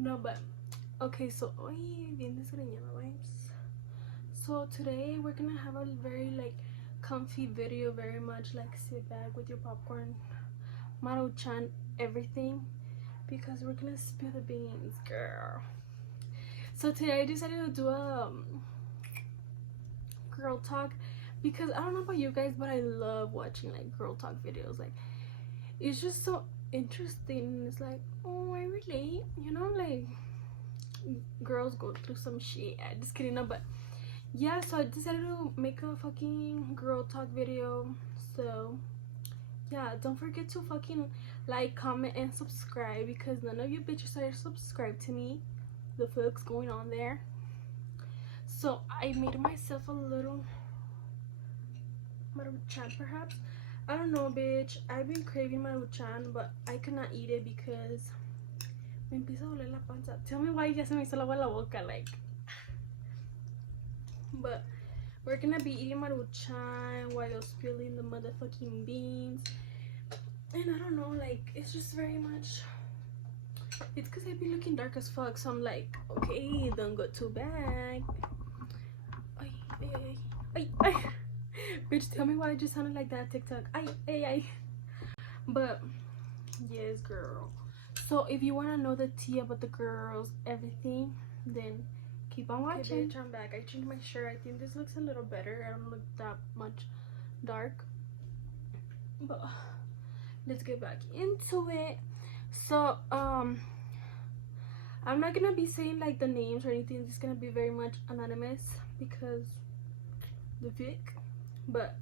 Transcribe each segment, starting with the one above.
No, but okay, so ay, bien desgreñada vibes. So today we're gonna have a very like comfy video, very much like sit back with your popcorn, Maruchan, everything, because we're gonna spill the beans, girl. So today I decided to do a girl talk because I don't know about you guys, but I love watching like girl talk videos. Like it's just so interesting. It's like, oh, I relate, you know, like girls go through some shit. I'm just kidding, no, but yeah. So I decided to make a fucking girl talk video. So yeah, don't forget to fucking like, comment, and subscribe because none of you bitches are subscribed to me. The fuck's going on there? So I made myself a little maruchan, perhaps. I don't know, bitch. I've been craving maruchan, but I cannot eat it because me empieza a doler la panza. Tell me why ya se me hizo agua la boca, like. But we're gonna be eating maruchan while spilling the motherfucking beans. And I don't know, like, it's just very much. It's because I've been looking dark as fuck, so I'm like, okay, don't go too bad. Ay, ay, ay, ay, ay. Bitch, tell me why I just sounded like that TikTok. Ay, ay, ay. But yes, girl. So if you want to know the tea about the girls, everything, then keep on watching. Okay, bitch, I'm back. I changed my shirt. I think this looks a little better. I don't look that much dark. But let's get back into it. So I'm not gonna be saying like the names or anything. It's gonna be very much anonymous because the Vic. But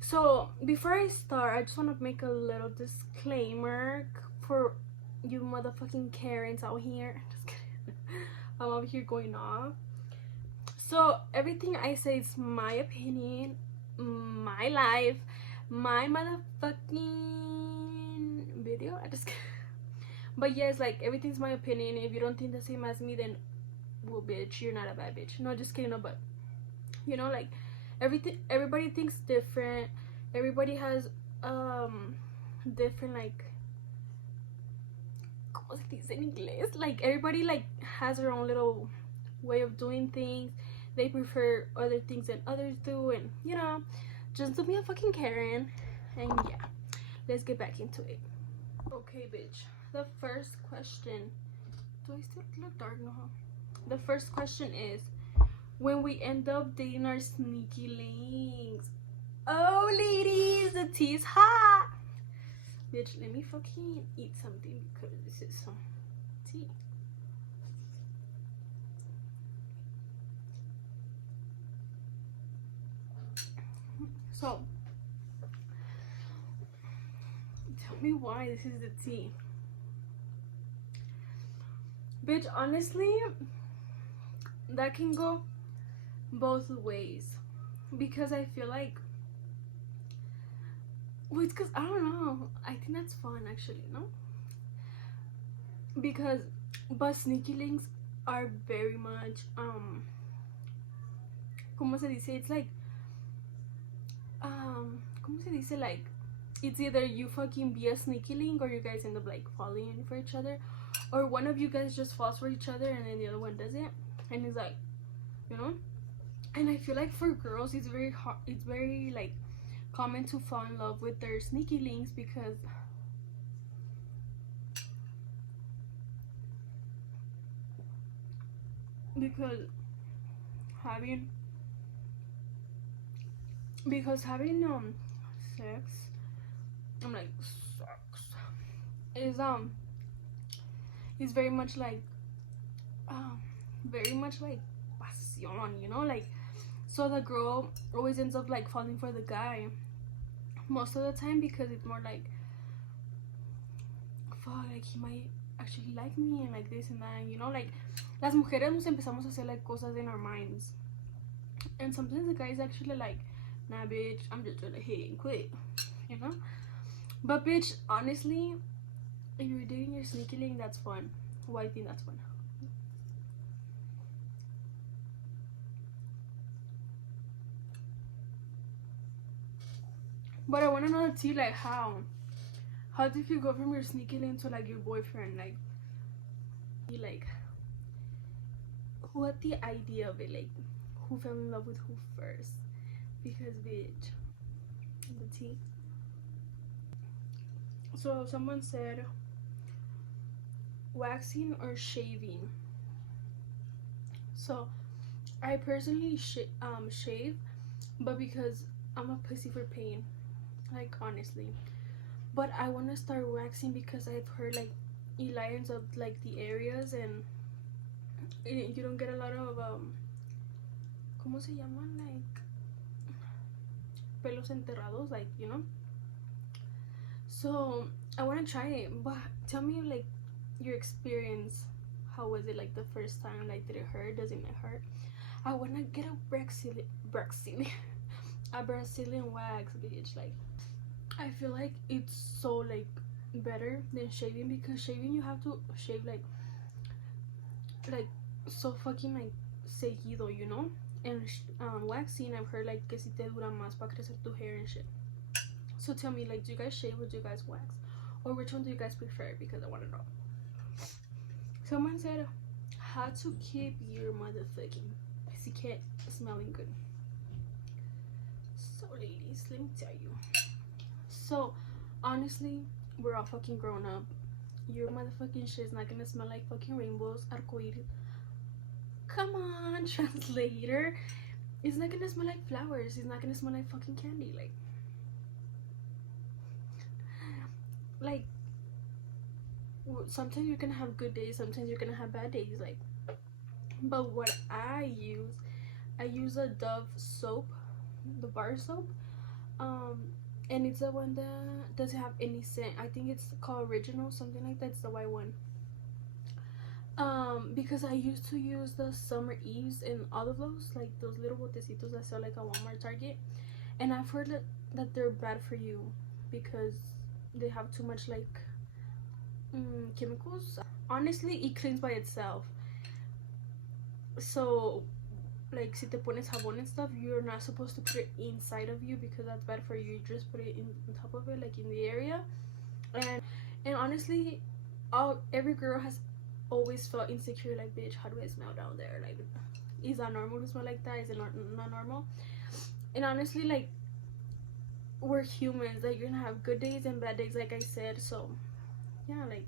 so before I start, I just want to make a little disclaimer for you motherfucking Karens out here. Just kidding. I'm over here going off. So everything I say is my opinion, my life, my motherfucking video. I just kidding. But yes, like everything's my opinion. If you don't think the same as me, then well, bitch, you're not a bad bitch. No, just kidding. No, but you know, like everybody thinks different. Everybody has different, like, ¿cómo se dice en inglés? Like everybody like has their own little way of doing things. They prefer other things than others do, and you know, just don't be a fucking Karen. And yeah, let's get back into it. Okay, bitch. The first question. Do I still look dark now? The first question is, when we end up dating our sneaky links. Oh, ladies, the tea's hot. Bitch, let me fucking eat something because this is some tea. So, tell me why this is the tea. Bitch, honestly, that can go both ways because I feel like, well, it's because I don't know, I think that's fun actually, no? Because but sneaky links are very much como se dice, it's like como se dice, like it's either you fucking be a sneaky link or you guys end up like falling for each other, or one of you guys just falls for each other and then the other one doesn't, and it's like, you know. And I feel like for girls it's very hard, it's very like common to fall in love with their sneaky links because having sex, I'm like sex is very much like passion, you know, like, so the girl always ends up like falling for the guy most of the time because it's more like, fuck, like he might actually like me and like this and that, you know, like las mujeres nos empezamos a hacer like cosas in our minds, and sometimes the guys actually like, nah bitch, I'm just gonna hit and quit, you know. But bitch, honestly, if you're dating your sneaky link, that's fun. Well, I think that's fun. But I want to know the tea, like how did you go from your sneaky link to like your boyfriend? Like like, who had the idea of it? Like, who fell in love with who first? Because bitch, the tea. So someone said waxing or shaving. So I personally shave, but because I'm a pussy for pain, like, honestly. But I want to start waxing because I've heard like it lightens up like the areas, and you don't get a lot of ¿cómo se llaman? Like pelos enterrados, like, you know. So I want to try it, but tell me like your experience. How was it like the first time? Like, did it hurt? Doesn't it hurt? I want to get a Brazilian a Brazilian wax, bitch. Like, I feel like it's so like better than shaving, because shaving you have to shave like so fucking like seguido, you know. And waxing, I've heard like que si te dura más para crecer tu hair and shit. So tell me, like, do you guys shave or do you guys wax, or which one do you guys prefer? Because I want to know. Someone said how to keep your motherfucking pussycat smelling good. So ladies, let me tell you. So honestly, we're all fucking grown up. Your motherfucking shit's not gonna smell like fucking rainbows, arcoiris. Come on, translator. It's not gonna smell like flowers. It's not gonna smell like fucking candy. Like sometimes you're gonna have good days, sometimes you're gonna have bad days. Like, but what I use a Dove soap, the bar soap, and it's the one that doesn't have any scent. I think it's called Original, something like that. It's the white one. Because I used to use the Summer Eves and all of those, like those little botecitos that sell like at Walmart, Target, and I've heard that they're bad for you because they have too much like chemicals. Honestly, it cleans by itself. So like, si te pones jabón and stuff, you're not supposed to put it inside of you because that's bad for you. You just put it on top of it, like in the area. And honestly, every girl has always felt insecure, like, bitch, how do I smell down there? Like, is that normal to smell like that? Is it not normal? And honestly, like, we're humans. Like, you're gonna have good days and bad days, like I said. So yeah, like,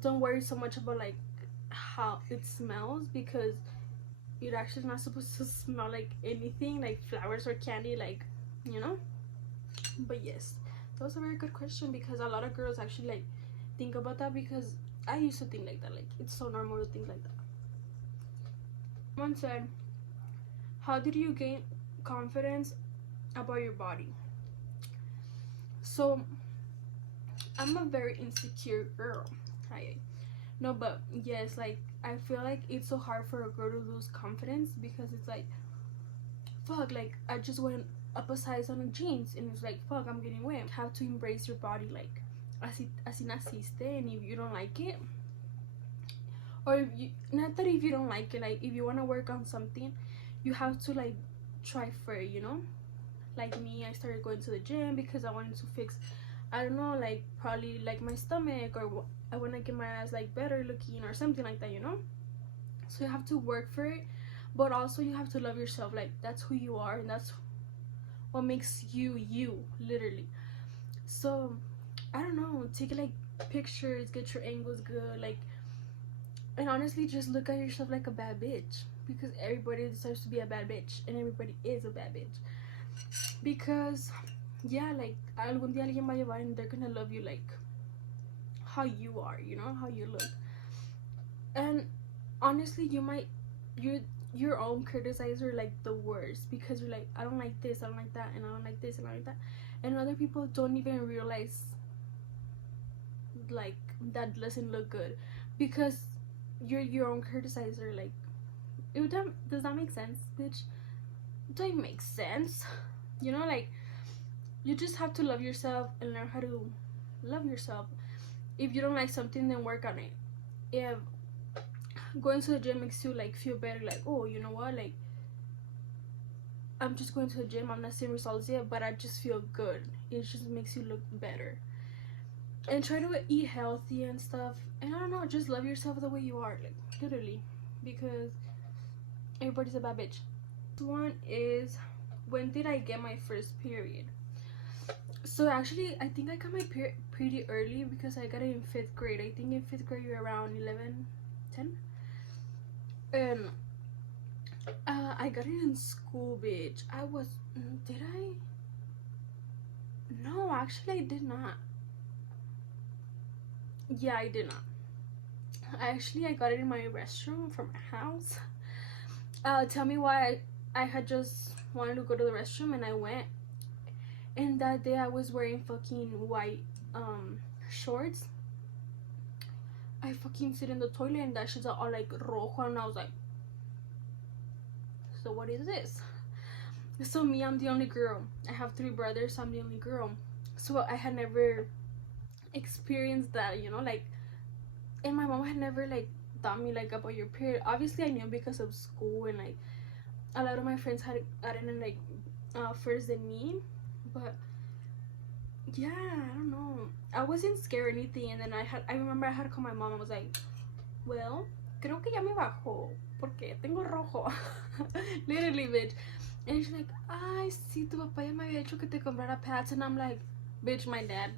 don't worry so much about like how it smells, because you're actually not supposed to smell like anything, like flowers or candy, like, you know. But yes, that was a very good question, because a lot of girls actually like think about that, because I used to think like that. Like, it's so normal to think like that. Someone said, how did you gain confidence about your body? So I'm a very insecure girl. No, but yes, like, I feel like it's so hard for a girl to lose confidence, because it's like, fuck, like, I just went up a size on the jeans, and it's like, fuck, I'm getting wet. You have to embrace your body, like, así naciste, and if you don't like it, or if you, not that if you don't like it, like, if you want to work on something, you have to like try for it, you know. Like me, I started going to the gym because I wanted to fix, I don't know, like, probably like my stomach, or I want to get my ass like better looking or something like that, you know. So you have to work for it, but also you have to love yourself. Like, that's who you are, and that's what makes you you, literally. So I don't know, take like pictures, get your angles good, like, and honestly, just look at yourself like a bad bitch, because everybody deserves to be a bad bitch, and everybody is a bad bitch. Because yeah, like, algún día alguien va a llevar, and they're gonna love you like how you are, you know, how you look. And honestly, you're your own criticizer, like, the worst, because you're like, I don't like this, I don't like that, and I don't like this, and I don't like that, and other people don't even realize like that doesn't look good, because you're your own criticizer. Like, does that make sense, bitch? Doesn't make sense, you know. Like, you just have to love yourself and learn how to love yourself. If you don't like something, then work on it. If going to the gym makes you like feel better, like, oh, you know what, like, I'm just going to the gym, I'm not seeing results yet, but I just feel good, it just makes you look better. and try to eat healthy and stuff. And I don't know, just love yourself the way you are, like literally, because everybody's a bad bitch. This one is, when did I get my first period? So actually, I think I got my period pretty early because I got it in 5th grade. I think in 5th grade you're around 11, 10. And I got it in school, bitch. Did I? No, actually I did not. Yeah, I did not. I got it in my restroom from my house. Tell me why. I had just wanted to go to the restroom and I went. And that day I was wearing fucking white shorts. I fucking sit in the toilet and that shit's all like rojo, and I was like, so what is this? So me, I'm the only girl. I have 3 brothers, so I'm the only girl. So I had never experienced that, you know, like, and my mom had never like taught me like about your period. Obviously I knew because of school, and like a lot of my friends had it like first than me, but yeah, I don't know, I wasn't scared or anything. And then I remember I had to call my mom. I was like, well, creo que ya me bajó porque tengo rojo. Literally, bitch. And she's like, ay, sí, tu papá ya me había dicho que te comprara pads. And I'm like, bitch, my dad,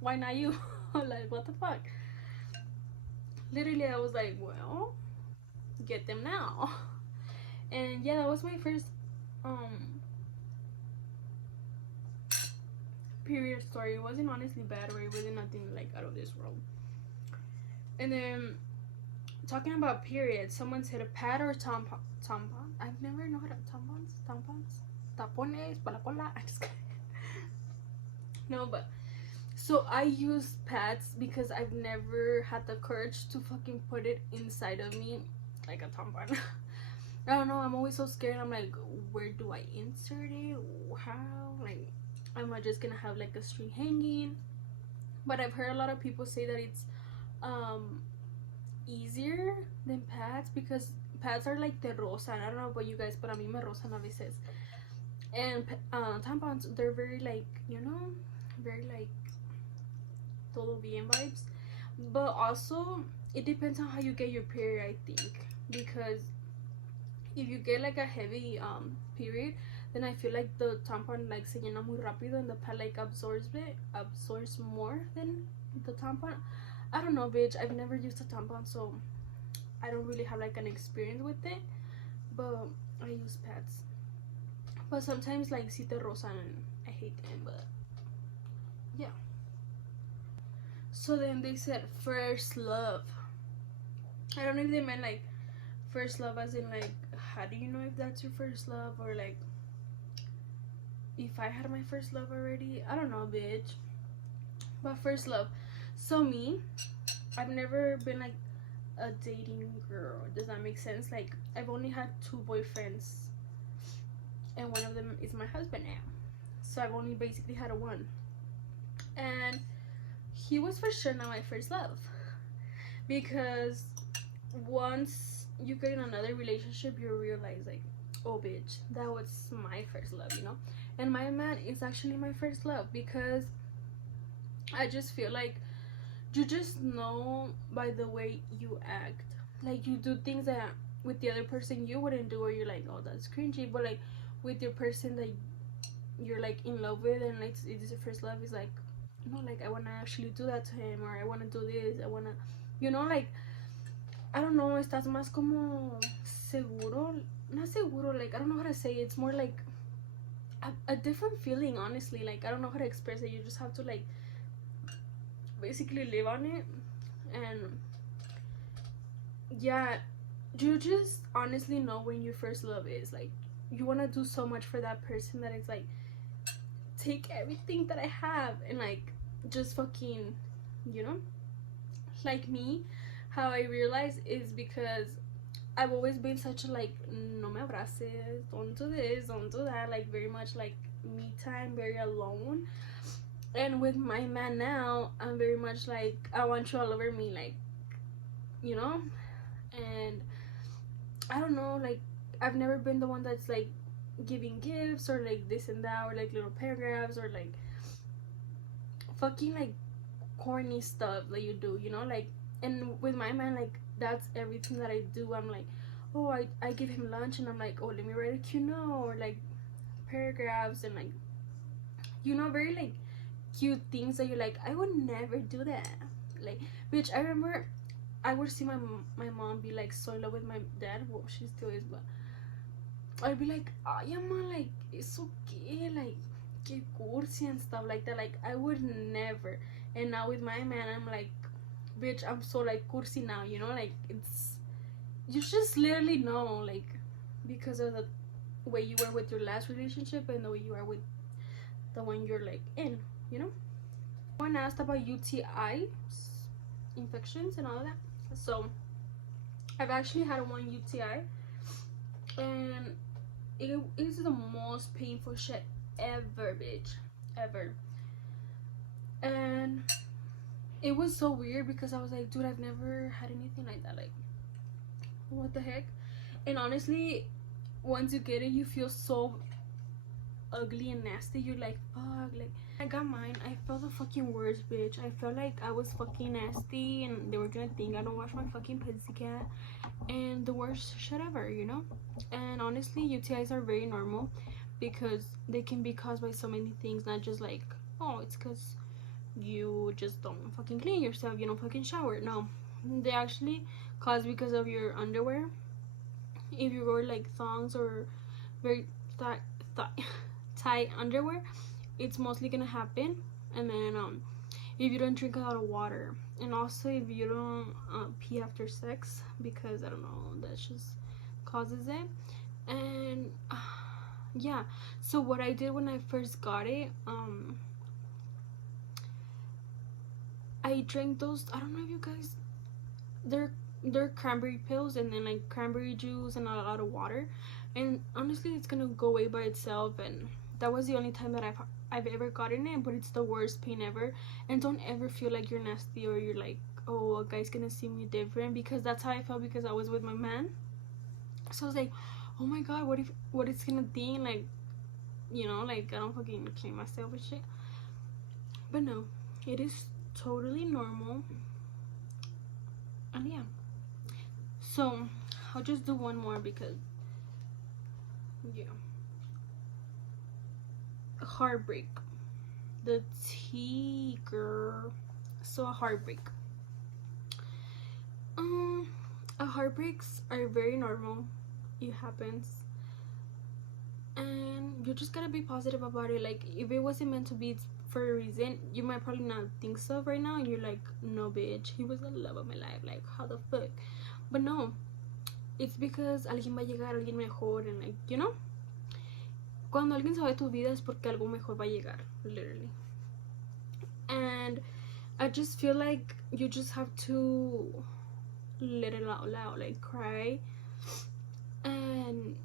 why not you? Like, what the fuck? Literally, I was like, well, get them now. And yeah, that was my first period story. It wasn't honestly bad, or it wasn't nothing like out of this world. And then talking about periods, someone said a pad or tampon. I've never known how to tampons, tapones para la cola. I'm just kidding. No, but so I use pads because I've never had the courage to fucking put it inside of me like a tampon. I don't know, I'm always so scared. I'm like, where do I insert it? How? Like, am I just gonna have like a string hanging? But I've heard a lot of people say that it's easier than pads, because pads are like the rosa. I don't know about you guys, but a mí me rozan a veces. And tampons, they're very like, you know, very like todo bien vibes. But also it depends on how you get your period, I think, because if you get like a heavy period, then I feel like the tampon like se llena muy rápido, and the pad like absorbs more than the tampon. I don't know, bitch, I've never used a tampon, so I don't really have like an experience with it, but I use pads. But sometimes like si te rozan and I hate them, but yeah. So then they said first love. I don't know if they meant like first love as in like, how do you know if that's your first love, or like if I had my first love already. I don't know, bitch. But first love. So me, I've never been like a dating girl. Does that make sense? Like, I've only had 2 boyfriends, and one of them is my husband now. So I've only basically had one, and he was for sure not my first love, because once you get in another relationship, you realize like, oh bitch, that was my first love, you know. And my man is actually my first love, because I just feel like you just know by the way you act. Like, you do things that with the other person you wouldn't do, or you're like, oh, that's cringy. But like with your person that you're like in love with, and like it's your first love, is like, no, like I want to actually do that to him, or I want to do this, I want to, you know, like, I don't know, estás más como seguro, not seguro, like, I don't know how to say it. It's more like a different feeling, honestly. Like, I don't know how to express it. You just have to like basically live on it. And yeah, you just honestly know when your first love is. Like, you want to do so much for that person that it's like, take everything that I have and like just fucking, you know. Like me, how I realize is because I've always been such a like, no me abraces, don't do this, don't do that, like very much like me time, very alone. And with my man now, I'm very much like, I want you all over me, like, you know. And I don't know, like, I've never been the one that's like giving gifts or like this and that, or like little paragraphs, or like fucking like corny stuff that you do, you know, like. And with my man, like, that's everything that I do. I'm like, oh, I give him lunch and I'm like, oh, let me write a cute note, or like paragraphs, and like, you know, very like cute things that you're like, I would never do that. Like, bitch, I remember I would see my mom be like so in love with my dad. Well, she still is, but I'd be like, oh yeah, man, like, it's okay, like, que cursi and stuff like that. Like, I would never. And now with my man, I'm like, bitch, I'm so like cursi now, you know, like, it's, you just literally know, like, because of the way you were with your last relationship and the way you are with the one you're like in, you know. Someone asked about UTI infections and all that. So I've actually had one UTI, and it is the most painful shit ever, bitch, ever. And it was so weird because I was like, dude, I've never had anything like that, like, what the heck. And honestly, once you get it, you feel so ugly and nasty. You're like, fuck, like, I got mine. I felt the fucking worst, bitch. I felt like I was fucking nasty and they were gonna think I don't wash my fucking pussycat, and the worst shit ever, you know. And honestly, UTIs are very normal because they can be caused by so many things, not just like, oh, it's because you just don't fucking clean yourself, you don't fucking shower. No, they actually cause because of your underwear. If you wear like thongs or very tight underwear, it's mostly gonna happen. And then if you don't drink a lot of water, and also if you don't pee after sex, because I don't know, that just causes it. And yeah, so what I did when I first got it, I drank those, I don't know if you guys, they're cranberry pills, and then like cranberry juice and a lot of water, and honestly it's gonna go away by itself. And that was the only time that I've ever gotten it, but it's the worst pain ever. And don't ever feel like you're nasty or you're like, oh, a guy's gonna see me different, because that's how I felt because I was with my man. So I was like, oh my god, what it's gonna think, like, you know, like I don't fucking clean myself and shit. But no, it is totally normal. And yeah, so I'll just do one more because, yeah. Heartbreak, the tea girl. So a heartbreak, heartbreaks are very normal. It happens, and you just gotta be positive about it. Like, if it wasn't meant to be, it's for a reason. You might probably not think so right now, and you're like, no bitch, he was the love of my life, like, how the fuck. But no, it's because alguien va a llegar, alguien mejor, and like, you know, cuando alguien se va de tu vida es porque algo mejor va a llegar, literally. And I just feel like you just have to let it out loud, like cry, and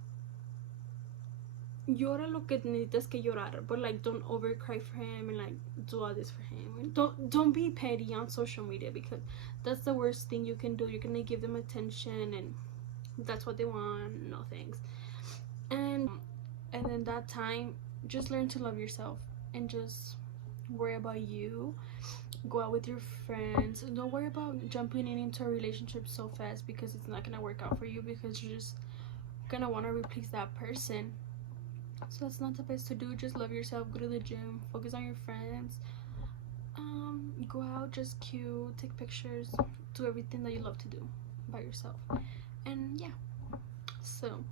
llora lo que necesitas que llorar, but like don't over cry for him and like do all this for him. And don't be petty on social media, because that's the worst thing you can do. You're gonna give them attention and that's what they want. No thanks. And then that time, just learn to love yourself and just worry about you. Go out with your friends. Don't worry about jumping into a relationship so fast, because it's not gonna work out for you, because you're just gonna want to replace that person. So that's not the best to do. Just love yourself, go to the gym, focus on your friends, go out, just cute, take pictures, do everything that you love to do by yourself. And yeah, so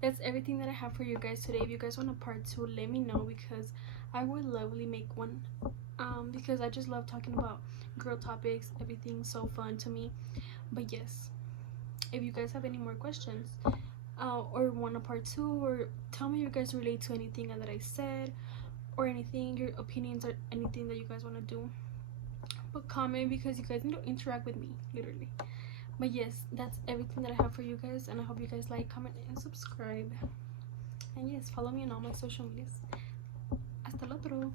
that's everything that I have for you guys today. If you guys want a part 2, let me know, because I would lovely make one, because I just love talking about girl topics. Everything's so fun to me. But yes, if you guys have any more questions, or want a part 2, or tell me you guys relate to anything that I said, or anything, your opinions, or anything that you guys want to do, but comment, because you guys need to interact with me, literally. But yes, that's everything that I have for you guys, and I hope you guys like, comment, and subscribe. And yes, follow me on all my social medias. Hasta el otro.